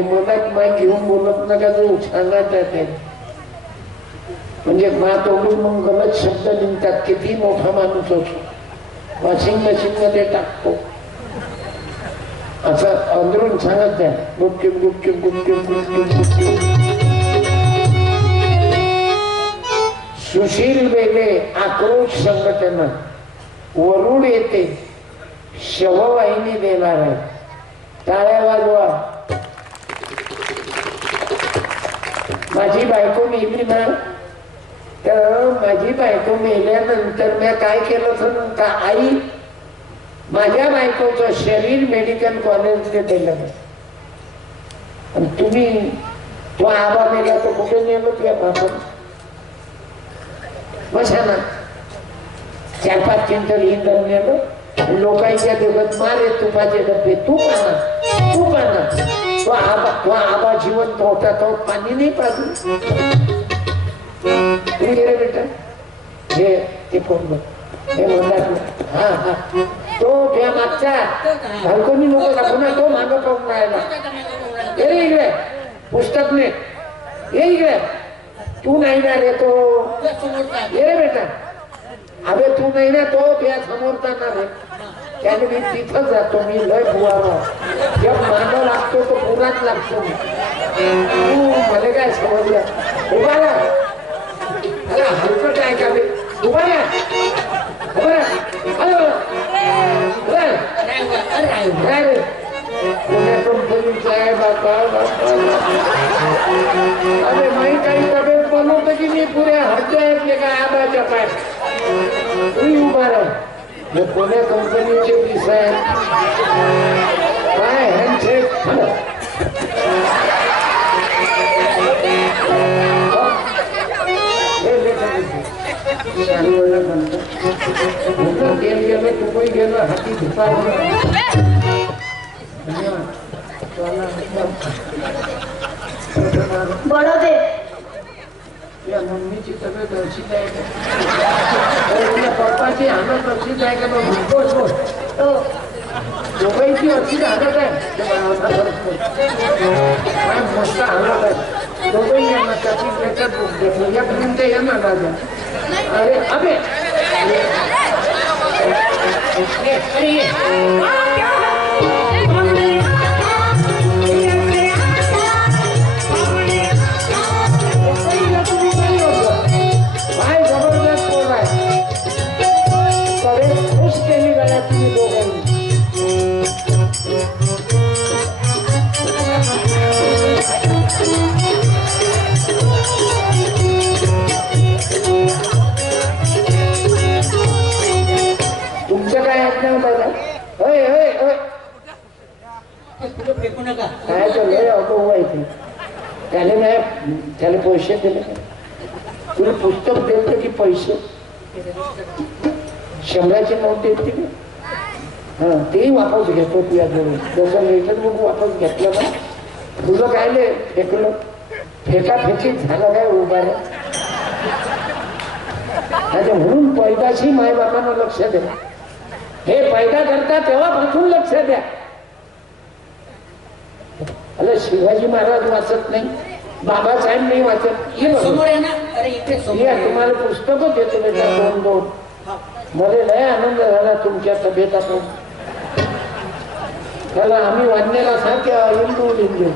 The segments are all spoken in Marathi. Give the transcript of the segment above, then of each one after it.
येते मनात घेऊन बोलत नका म्हणजे मा तोडून मग गलत शब्द निघतात किती मोठा माणूस असो वॉशिंग मशीन मध्ये टाकतो. असं अंदरून सांगत द्या गुपचूप गुपचूप गुपचूप गुपचूप गुपचूप. सुशील वेगळे आक्रोश संघटना. वरुड येते. शववाहिनी देणार आहे. टाळ्या वाजवा. माझी बायको मेली ना तर माझी बायको मेल्यानंतर मी काय केलं तर का आई माझ्या बायकोचं शरीर मेडिकल कॉलेजने दिलं आणि तुम्ही तो आबा मेला तो कुठे नेलो तुझ्या बापा बसा चार पाच क्विंटल इंधन नेलं. लोकांच्या देवत मारे तुपाचे डबे तू आणा तू आणा तो आबा तो आबा तो पाणी नाही पाजू गेले बेटा? हे ते फोन बघ. हे म्हणतात हा हा. तो त्या मागचा. भालकोनी नको दाखवू ना तो मागं पाहून राहिला. ये रे इकडे. पुस्तक ने. ये इकडे. तू नाही ना रे तो. ये रे बेटा. अबे तू नाही ना तो त्या समोरचा ना रे त्याने मी तिथं जातो मी लय बुवावा जब मागं लागतो तो पुरात लागतो मी. तू मला काय समजलं? उभा राहा. अरे हलकट आहे का मी उभा अरे उभा आहे अरे माही काही तब्येत बनवतं की मी पुऱ्या? हद्द आहेत का आबाच्या पाय. तुम्ही उभा राहा. हे पुण्या कंपनीचे पीस आहे काय हँडशेक तेल गेलं तुपही गेलं हाती धुपावलं बडोदे. या मम्मीची तब्येत अशीच आहे. का अरे तुझ्या आनंद प्रसिद्ध आहे का बघ बोल बोल. हो. दोघांची अशीच आहे. ते बाळाला मस्त हालत आहे दोघंही यांना त्याची त्याच्यात घेतलं राजा अरे अबे. काय आहेत ना दादा होय होय काय चाललंय? ऑटो व्हायचे त्याने नाही त्याला पैसे दिले. तुला पुस्तक देत की पैसे? शंभराची नोट देते की? तेही वापस घेतो तुझ्याजवळ जसं लेटर मग वापस घेतलं ना तुझं काय नाही फेकलं? फेका फेकीत झालं काय उभा नाही म्हणून पैदाशी मायबापानं लक्ष द्या. हे पैदा करता तेव्हापासून लक्ष द्या. अरे शिवाजी महाराज वाचत नाही. बाबासाहेब नाही वाचत. ये. समोर आहे ना. अरे या. तुम्हाला पुस्तकं देतो दोन दोन मला लय आनंद झाला तुमच्या तब्येतातून. त्याला आम्ही वाढण्याला सांगते हिंदू हिंदू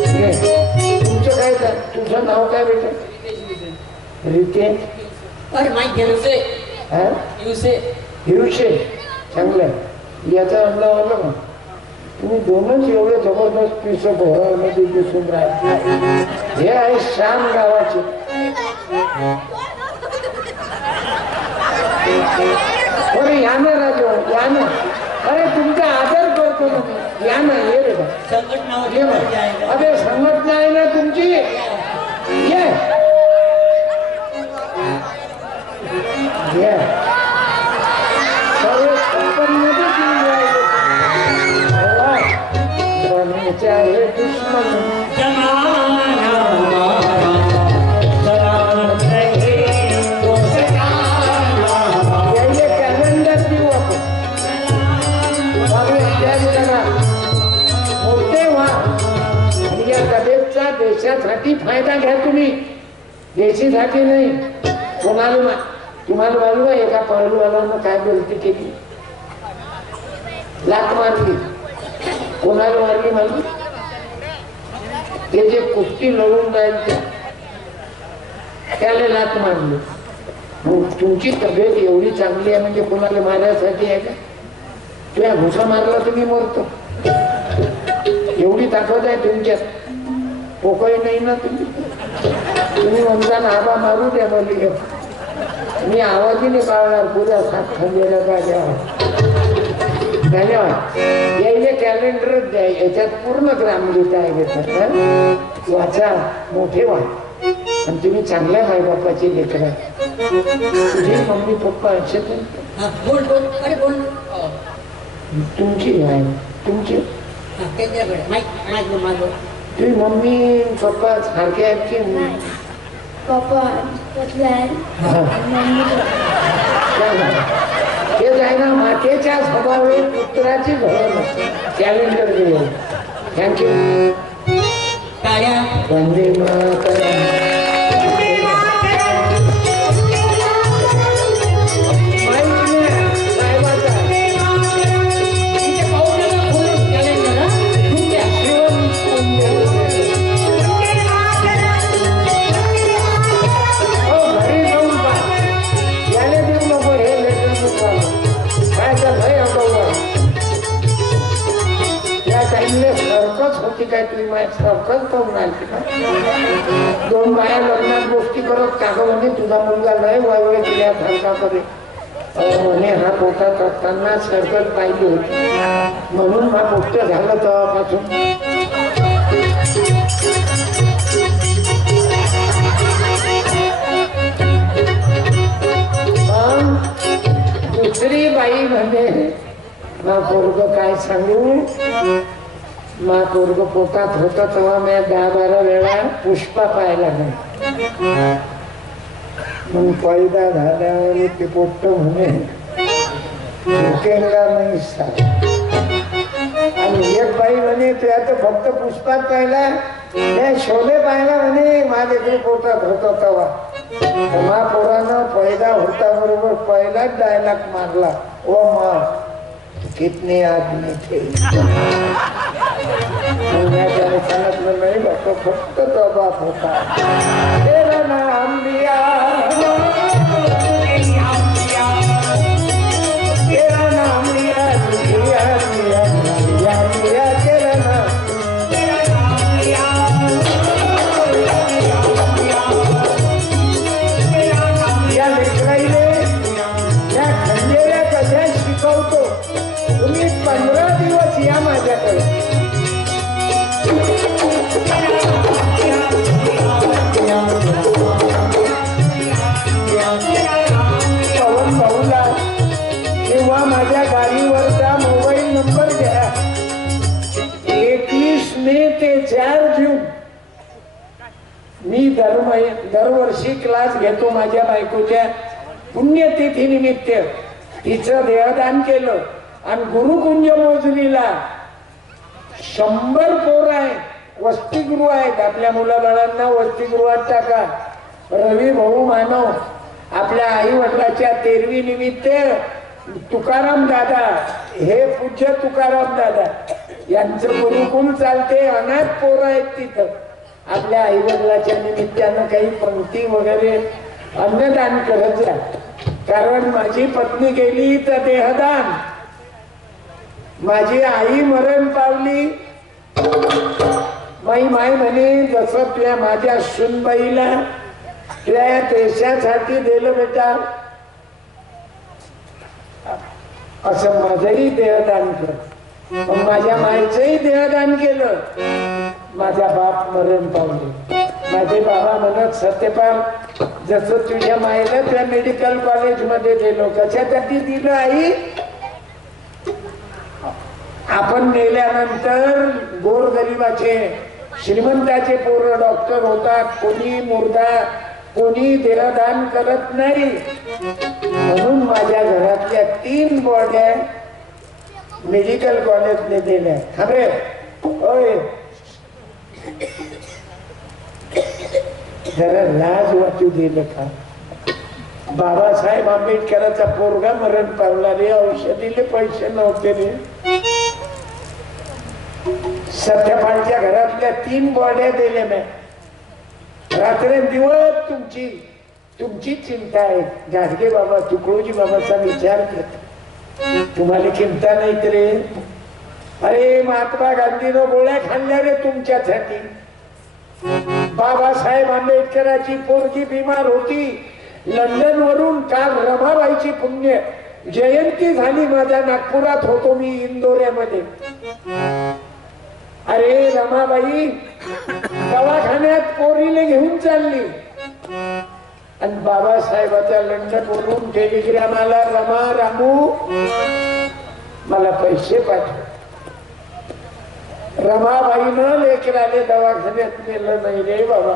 तुमचं काय तुझं नाव काय बेटा? रितेश. हा? युसे हिरुशे चांगलं आहे. याचा अंदाज आला का तुम्ही दोनच एवढे जबरदस्त पिसमध्ये दिसून राहिले हे आहे श्याम गावाचे अरे या ना राजू या ना अरे तुमचा आदर करतो मी या ना ये रे का? अरे संघटना आहे ना तुमची? ये. फायदा घ्या तुम्ही. देशीसाठी नाही. कोणाला तुम्हाला मालूम आहे एका पहलवानानं काय गलती केली लात मारली. कोणाला मारली मारली ते जे कुस्ती लढून राहील त्याला लात मारली. तुमची तब्येत एवढी चांगली आहे म्हणजे कोणाला मारण्यासाठी आहे का? तुझ्या घुसा मारला तुम्ही मरतो. एवढी ताकद आहे तुमच्यात. पोकळी नाही ना तुम्ही. तुम्ही म्हणता ना आबा मारू द्या बोली मी आवाजीने पाळणार पुऱ्या सात खंडेला का द्यावा धन्यवाद. यायले कॅलेंडरच द्या याच्यात पूर्ण ग्रामगीता आहे घेतात? वाचा मोठे व्हा. आणि तुम्ही चांगल्या मायबापाचे लेकर तुझे मम्मी पप्पा असे पण बोल बोल. अरे बोल. तुमची आहे. तुमची? हा, तुम्ही मम्मी पप्पा सारखे आहेत की पप्पा पतले आहे हा. ना मातेच्या स्वभावे पुत्राची घडण कॅलेंडर घेऊन थँक्यू टाळ्या वंदे मातरम. म्हणजे तुझा मुलगा लय वायवय गेल्या करे म्हणे हा पोटात असताना सरकत पाहिली होती. म्हणून हा पोट झालं तेव्हापासून. दुसरी बाई म्हणे मा पोरग काय सांगू? मा पोरग पोटात होत तेव्हा मी दहा बारा वेळा पुष्पा पाहायला नाही मग पैदा झाल्यावर ते पोट्ट म्हणे झुकेंगा नाही साला. आणि एक बाई म्हणे ते आता फक्त पुष्पात पाहिला त्या शोले पाहिला म्हणे माझ्याकडे पोटात होत तवा. मा पोरानं पैदा होता बरोबर पहिलाच डायलॉग मारला ओ मा कितने आदमी थे? सांगितलं नाही फक्त तो बाप होता. तेरा नाम दर दरवर्षी क्लास घेतो माझ्या बायकोच्या. पुण्यतिथी निमित्त तिचं देहदान केलं. आणि गुरुकुंज मोजणीला शंभर पोर आहे वसतिगृह आहेत. आपल्या मुलाबाळांना वसतिगृहात टाका. रवी भाऊ मानव आपल्या आई वडिलाच्या तेरवी निमित्त तुकाराम दादा हे पूज्य तुकाराम दादा यांचं गुरुकुल चालते अनाथ पोरं आहेत तिथं. आपल्या आई वडिलाच्या निमित्तानं काही पंक्ती वगैरे अन्नदान करत जा. कारण माझी पत्नी गेली तर देहदान. माझी आई मरण पावली. माई माय म्हणे जसं तुझ्या माझ्या सुनबाईला तुझ्या देशासाठी दिलं बेटा. असं माझंही देहदान कर. माझ्या मायचंही देहदान केलं. माझा बाप मरण पावले. माझे बाबा म्हणत सत्यपाल जसं तुझ्या मायला त्या मेडिकल कॉलेजमध्ये गेलो कशासाठी दिलं आई आपण नेल्यानंतर गोरगरीबाचे श्रीमंताचे पोरं डॉक्टर होतात कोणी मुर्दा कोणी देहदान करत नाही. म्हणून माझ्या घरातल्या तीन बॉड्या मेडिकल कॉलेजने दिल्या अरे होय जरा लाज वाटू दिलं का? बाबासाहेब आंबेडकरांचा पोरगा मरण पावला रे औषधीले पैसे नव्हते रे. सत्यपालच्या घरातल्या तीन बॉड्या दिल्या मी रात्रंदिवस तुमची तुमची चिंता आहे. गाडगे बाबा तुकडोजी बाबाचा विचार करतो तुम्हाला चिंता नाही रे अरे महात्मा गांधीनं गोळ्या खाल्ल्या रे तुमच्यासाठी. बाबासाहेब आंबेडकरांची पोरगी बिमार होती. लंडन वरून काल रमाबाईची पुण्य जयंती झाली माझ्या नागपुरात होतो मी इंदोऱ्यामध्ये. अरे रमाबाई दवाखान्यात पोरीने घेऊन चालली. आणि बाबासाहेबाच्या लंडन वरून टेलिग्राम आला रमा रामू मला पैसे पाठव. रमाबाईनं लेकराले दवाखान्यात नेलं नाही रे बाबा.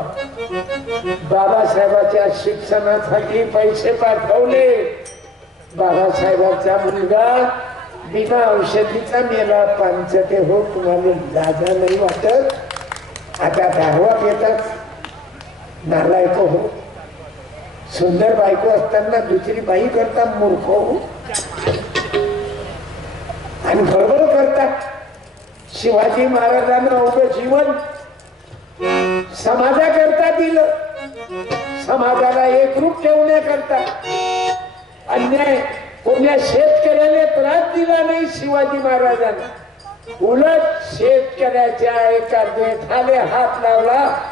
बाबासाहेबाच्या शिक्षणासाठी पैसे पाठवले. बाबासाहेबाचा मुलगा बिना औषधीचा मेला पांचटे हो तुम्हाला जागा नाही वाटत. आता दारवा येतात. नालायक हो. सुंदर बायको असताना दुसरी बाई करता मूर्ख. आणि बरोबर करतात. शिवाजी महाराजांना उभं जीवन समाजाकरता दिलं. समाजाला एकरूप ठेवण्याकरता. अन्याय कोण्या शेतकऱ्याने त्रास दिला नाही शिवाजी महाराजांना. उलट शेतकऱ्याच्या एका देठाने हात लावला.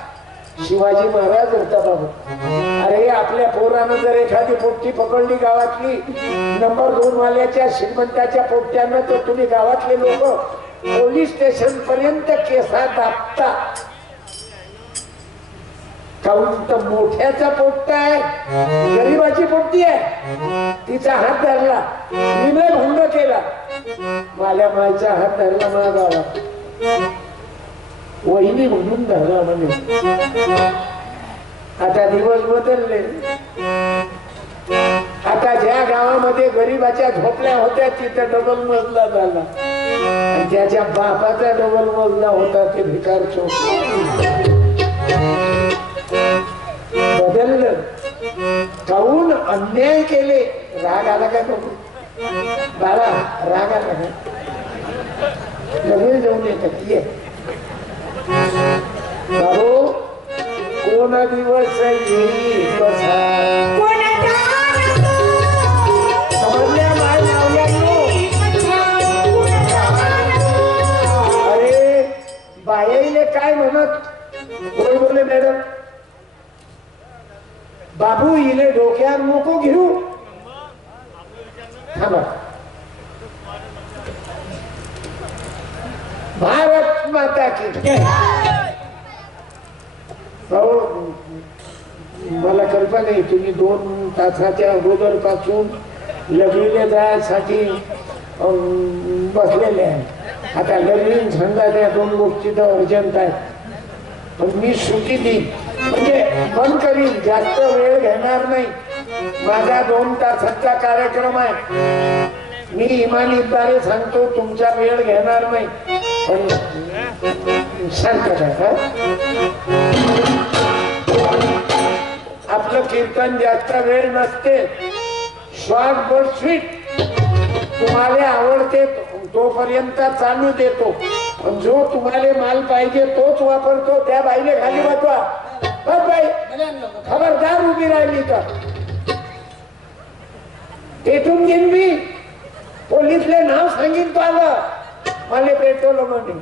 शिवाजी महाराज होता बाबा अरे आपल्या पोरानं जर एखादी पोपटी पकडली गावातली नंबर दोन वाल्याच्या श्रीमंताच्या पोपट्यानं तर तुम्ही गावातले लोक पोलीस स्टेशन पर्यंत केसा दाबता. काऊन तर मोठ्याचा पोपटा आहे गरीबाची पोपटी आहे. तिचा हात धरला विनय भंग केला. माल्या मायचा हात धरला माझा. गावात वहिनी म्हणून धरला म्हणे. आता दिवस बदलले. आता ज्या गावामध्ये गरीबाच्या झोपल्या होत्या तिथं डबल मजला झाला. ज्याच्या बापाचा डबल मजला होता ते भिकार चोप बदललं. काऊन अन्याय केले? राग आला का बघू बाळा राग आला का? लगेच जाऊन येतात ये. कोण दिवस येईल समजल्या अरे काय म्हणत? कोण बोलले मॅडम. बाबू इले डोक्यावर नको घेऊ. थांबा. भारत माता की मला कल्पना आहे तुम्ही दोन तासाच्या अगोदरपासून लग्नीला जायसाठी बसलेले आहे. आता लग्न त्या दोन गोष्टी तर अर्जंट आहेत पण मी सुटी देईन म्हणजे बंद करीन जास्त वेळ घेणार नाही. माझा दोन तासाचा कार्यक्रम आहे. मी इमानीद्वारे सांगतो तुमचा वेळ घेणार नाही. पण आपलं कीर्तन जास्त वेळ नसते श्वास बट स्वीट तुम्हाला आवडते तोपर्यंत चालू देतो. पण जो तुम्हाला माल पाहिजे तोच वापरतो त्या बाईने खाली वाचवा बाई खबरदार उभी राहिली तर. तेथून घेईन मी. पोलीसले नाव सांगितलं आलं. मला पेटवलं म्हणे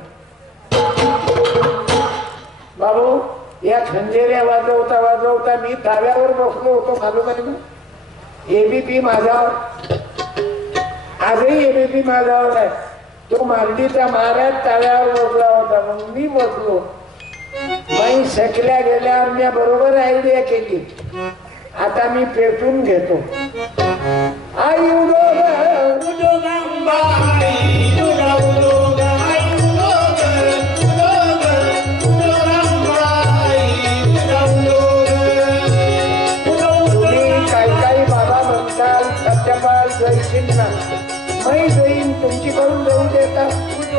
बाबू या खंजेऱ्या वाजवता वाजवता मी धाव्यावर बसलो होतो मालूम आहे ना एबीपी माझ्यावर. आजही एबीपी माझ्यावर आहे. तो मालदीचा महाराज ताव्यावर बसला होता. मग मी बसलो. बाई शकल्या गेल्यावर मी बरोबर आयडिया केली. आता मी पेटून घेतो.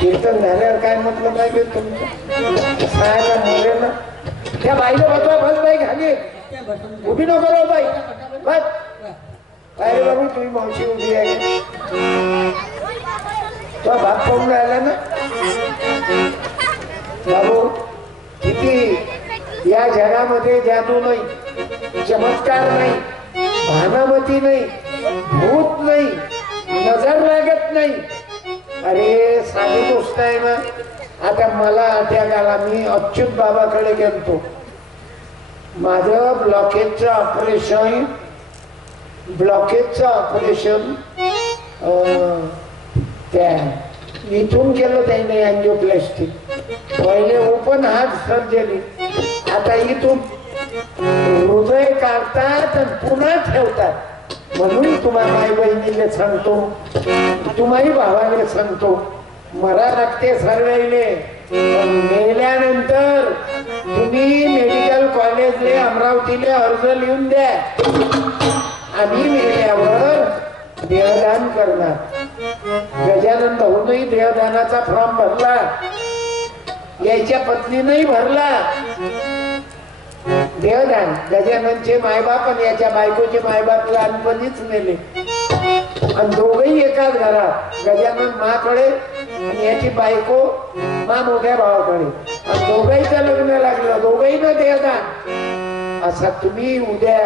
कीर्तन झाल्यावर काय म्हटलं पाहिजे तुमचं? सायाला ना त्या बाईला बसवा बस बाई खाली. उभी नको राहू बाई. बस. अरे बाबू तुम्ही मावशी उभी आहे. तो बाप पाहून राहिला ना? बाबू किती या जगामध्ये जादू नाही चमत्कार नाही भानामती नाही भूत नाही नजर लागत नाही. अरे साधी गोष्ट आहे ना आता मला अटॅक आला मी अच्युत बाबाकडे गेलतो. माझं ब्लॉकेजचं ऑपरेशन ब्लॉकेजचं ऑपरेशन त्या इथून केलं त्याने अँजिओप्लास्टिक पहिले ओपन हार्ट सर्जरी आता इथून हृदय काढतात आणि पुन्हा ठेवतात. म्हणून तुम्हाला माई बहिणीने सांगतो तुम्हाही भावाला सांगतो मरा लागते सर्वांले मेल्यानंतर तुम्ही मेडिकल कॉलेजले अमरावतीले अर्ज लिहून द्या. आम्ही मेल्यावर देहदान करणार. गजानन भाऊनही देहदानाचा फॉर्म भरला. याच्या पत्नीनंही भरला. देहदान गजाननचे मायबाप आणि याच्या बायकोचे मायबाप लहानपणीच नेले आणि दोघही एकाच घरात. गजानन माकडे आणि याची बायको मा मोठ्या भावाकडे. आणि दोघांचं लग्न लागलं. दोघही ना देहदान. असा तुम्ही उद्या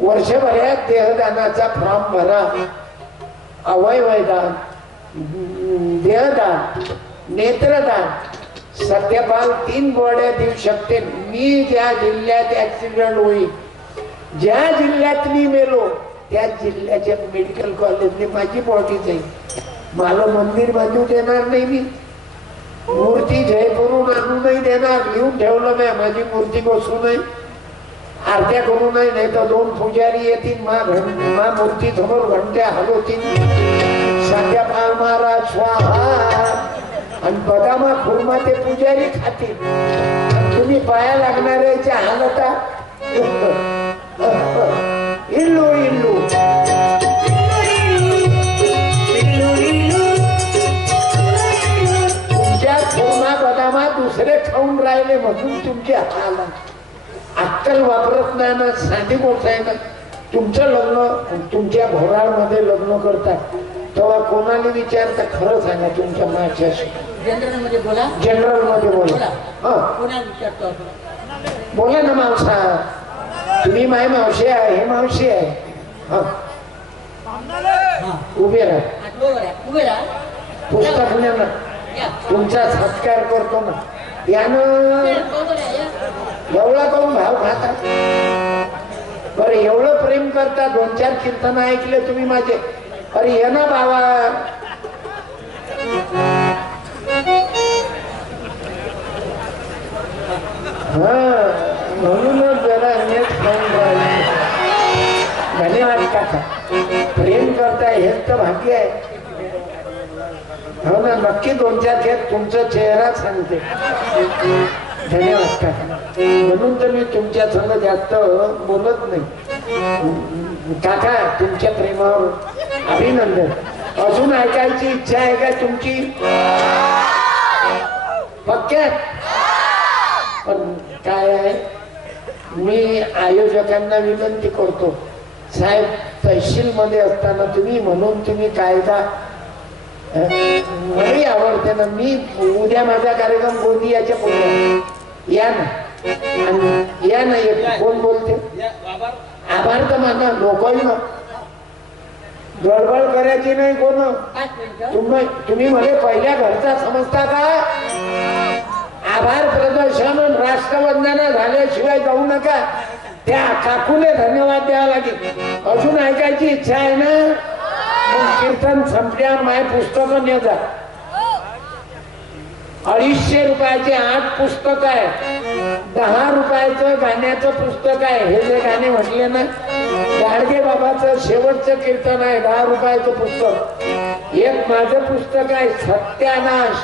वर्षभरात देहदानाचा फॉर्म भरा. अवयवयदान देहदान नेत्रदान. सत्यपाल तीन गोड्या देऊ शकते. मी ज्या जिल्ह्यात ऍक्सिडेंट होईल ज्या जिल्ह्यात मी मेलो त्या जिल्ह्याच्या मेडिकल कॉलेजने माझी बॉडी जाईल. मला मंदिर बांधू देणार नाही मी. मूर्ती जयपूरून आणू नाही देणार. लिहून ठेवलं नाही माझी मूर्ती बसू नाही आरत्या करू नाही नाही तर दोन पुजारी येतील. मा घंट मा मूर्ती समोर घंट्या हलवतील. सत्यापाल महाराज स्वाहा. आणि बदामा खुर्मा ते पुजारी खातील. तुम्ही पाया लागणाऱ्याच्या हालता? इल्लू इल्लू. तुमच्या खुर्मा बदामा दुसरे खाऊन राहिले म्हणून तुमच्या हाल. अक्कल वापरत नाही ना साधी बोलताय आहे ना. तुमचं लग्न तुमच्या भोराळमध्ये लग्न करतात. तेव्हा कोणाला विचारता? खरं सांगा तुमच्या माझ्याशी जनरलमध्ये बोला. जनरलमध्ये बोला. हा. विचारतो ना मावसा. तुम्ही माय मावशी आहे हे मावशी आहे. हा. हा. उभे राहा. उभे राहा. पुस्तक ना. तुमचा सत्कार करतो ना. यानं. एवढा करून भाव खाता. बरं एवढं प्रेम करता दोन चार कीर्तन ऐकले तुम्ही माझे. अरे ये ना बाबा. हा म्हणूनच जरा नेट फोन धन्यवाद काका. प्रेम करताय हेच तर भाग्य आहे. हो ना नक्की दोन चार घेत तुमचा चेहरा सांगते. धन्यवाद काका. म्हणून तर मी तुमच्या संग जास्त बोलत नाही. काका तुमच्या प्रेमावर अभिनंदन. अजून ऐकायची इच्छा आहे का तुमची? पक्क्या काय आहे? मी आयोजकांना विनंती करतो. साहेब तहसील मध्ये असताना तुम्ही म्हणून तुम्ही कायदा मलाही आवडते ना मी उद्या माझा कार्यक्रम गोंदियाच्या पुढे या ना. या ना एक कोण बोलते? आभार तर माना लोकही ना. गडबड करायची नाही कोण? तुम्ही तुम्ही मला पहिल्या घरचा समजता का? आभार राष्ट्रवंदना झाल्याशिवाय जाऊ नका. त्या काकूने धन्यवाद द्यावा लागेल. अजून ऐकायची इच्छा आहे ना? कीर्तन संपल्या माय पुस्तक ने जा. अडीचशे रुपयाचे आठ पुस्तक आहे. दहा रुपयाचं गाण्याचं पुस्तक आहे. हे जे गाणे म्हटले ना गाडगे बाबाचं शेवटचं कीर्तन आहे दहा रुपयाचं पुस्तक. एक माझं पुस्तक आहे सत्यानाश.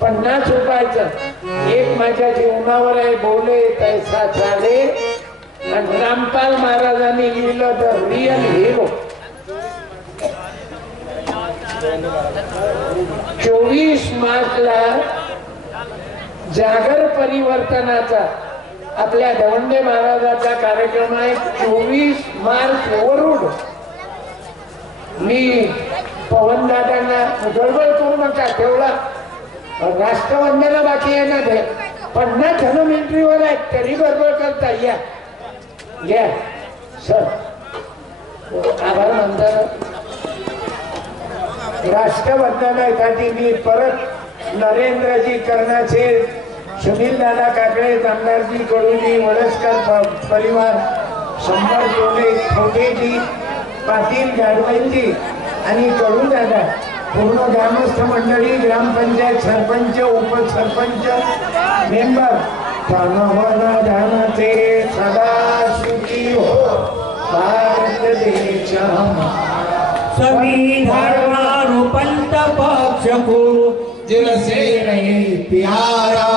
पन्नास रुपयाचं. एक माझ्या जीवनावर आहे बोले तैसा चाले. आणि रामपाल महाराजांनी लिहिलं द रिअल हिरो चोवीस मार्चला जागर परिवर्तनाचा आपल्या धवंडे महाराजाचा कार्यक्रम आहे. चोवीस मार्च वरुड. मी पवनदादांना गडबड करू नका तेवढा राष्ट्रवंदना बाकी आहे ना ते. पन्नास जण मिलिटरीवर आहेत तरी बरोबर करता या. या. सर. आभार मानताना. राष्ट्रवंदना एखादी मी परत नरेंद्रजी कर्णाचे सुनील दादा काकडे आमदारजी कडूजी वडसकर परिवार शंभर जोडे खोटेजी पाटील गाडवेंजी आणि कडू दादा. पूर्ण ग्रामस्थ मंडळी ग्रामपंचायत सरपंच उपसरपंच मेंबर तनवन धनते सदा सुखी हो. भारत देश हमारा. सभी धर्मानु पंत पक्ष को दिल से नहीं प्यारा।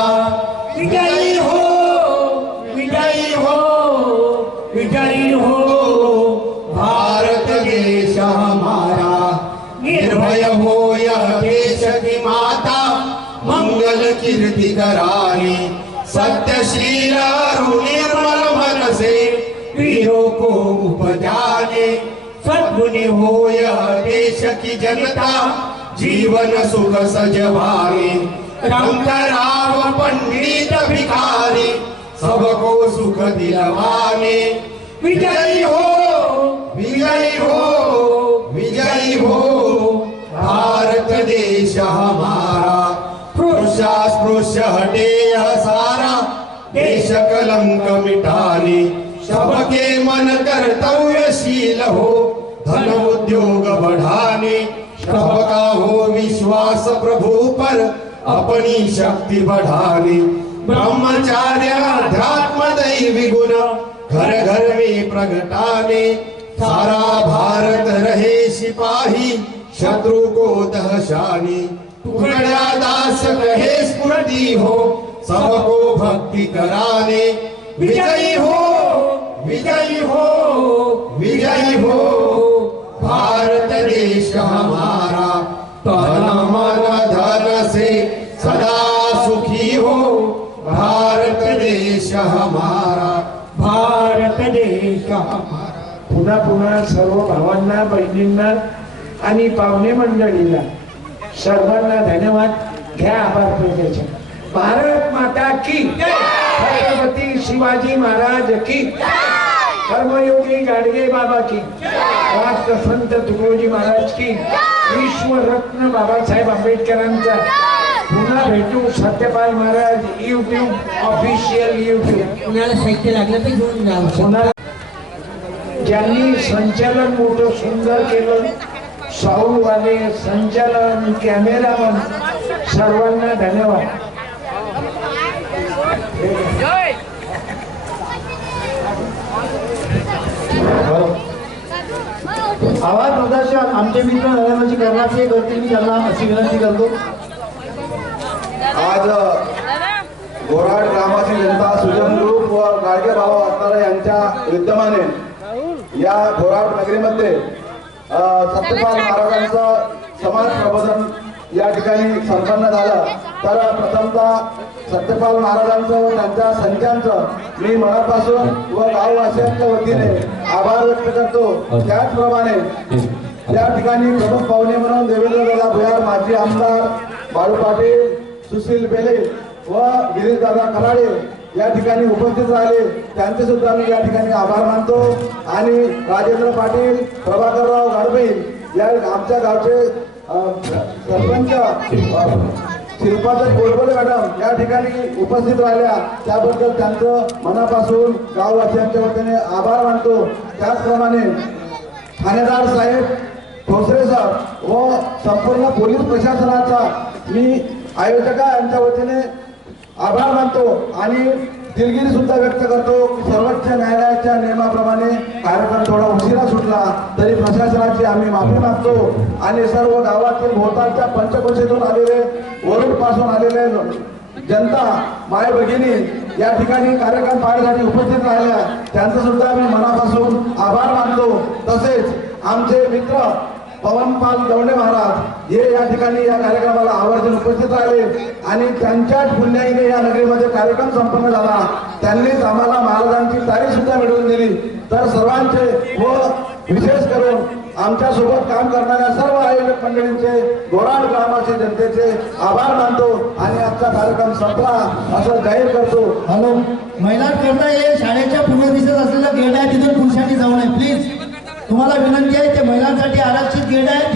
सद्गुणी हो यह देश की जनता, जीवन सुख सजवानी रंग राव पंडित भिखारी, सबको सुख दिलवाने। विजयी हो विजयी हो विजयी हो, भारत देश हमारा। स्पृश्य स्पृश्य हटे यह सारा, देश कलंक मिटाने। सबके मन कर्तव्यशील विश्वास प्रभु पर अपनी शक्ति बढ़ाने ब्रह्मचार्य अध्यात्म दैवी गुण घर घर में प्रगटाने सारा भारत रहे सिपाही, शत्रु को दहशानी टुकड़ा दास रहे स्मृति हो, सबको भक्ति कराने विजयी हो विजयी हो विजयी हो। भारत देश हमारा पुन्हा पुन्हा सर्व भावांना बहिणींना आणि पाहुणे मंडळीला सर्वांना धन्यवाद. घ्या आभार प्रदेश भारत माता की छत्रपती शिवाजी महाराज की कर्मयोगी गाडगे बाबा की राष्ट्र संत तुकडोजी महाराज की विश्वरत्न बाबासाहेब आंबेडकरांचा पुन्हा भेटू Satyapal Maharaj YouTube official YouTube कुणाला साहित्य लागलं तर घेऊन जा. ज्यांनी संचालन मोठं सुंदर केलं साऊवाले संचालन कॅमेरामन सर्वांना धन्यवाद. आवाज प्रदर्शन आमचे मित्र नरेंद्रजी करण्याचे करतील मी त्यांना अशी विनंती करतो. आज गोराड ग्रामाची जनता सुजन ग्रुप व गाडगे भाऊ असणारा यांच्या विद्यमाने या गोराड नगरीमध्ये सत्यपाल महाराजांचं समाज प्रबोधन या ठिकाणी संपन्न झालं. तर प्रथमतः सत्यपाल महाराजांचं व त्यांच्या संख्यांचं मी मनापासून व गाववासियांच्या वतीने आभार व्यक्त करतो. त्याचप्रमाणे या ठिकाणी प्रमुख पाहुणे म्हणून देवेंद्र दादा भुयार माजी आमदार बाळू पाटील सुशील बेले व गिरीश दादा खराडे या ठिकाणी उपस्थित राहिले. त्यांचे सुद्धा मी या ठिकाणी आभार मानतो. आणि राजेंद्र पाटील प्रभाकरराव गाडवे या आमच्या गावचे सरपंच शिल्पाचं गोडबोले मॅडम या ठिकाणी उपस्थित राहिल्या. त्याबद्दल त्यांचं मनापासून गाववासियांच्या वतीने आभार मानतो. त्याचप्रमाणे ठाणेदार साहेब ठोसरे सर व संपूर्ण पोलीस प्रशासनाचा मी आयोजका यांच्या वतीने आभार मानतो आणि दिलगिरी सुद्धा व्यक्त करतो की सर्वोच्च न्यायालयाच्या नियमाप्रमाणे कार्यक्रम थोडा उशिरा सुटला तरी प्रशासनाची आम्ही माफी मागतो. आणि सर्व गावातील भोवतालच्या पंचकोशीतून आलेले वरुडपासून आलेले जनता माय भगिनी या ठिकाणी कार्यक्रम पाहण्यासाठी उपस्थित राहिल्या. त्यांचं सुद्धा मी मनापासून आभार मानतो. तसेच आमचे मित्र पवनपाल गवणे महाराज हे या ठिकाणी या कार्यक्रमाला आवर्जून उपस्थित राहिले आणि त्यांच्याच पुण्याईने या नगरीमध्ये कार्यक्रम संपन्न झाला. त्यांनीच आम्हाला महाराजांची तारीख सुद्धा मिळवून दिली. तर सर्वांचे व विशेष करून आमच्यासोबत काम करणाऱ्या सर्व आयोजक मंडळींचे गोराड ग्रामाचे जनतेचे आभार मानतो आणि आजचा कार्यक्रम संपला असं जाहीर करतो. हॅलो. महिलांकरता हे शाळेच्या पुढे दिसत असलेल्या गेट आहे तिथून पुरुषांनी जाऊ नये प्लीज. तुम्हाला विनंती आहे ते महिलांसाठी आरक्षित गेट आहे.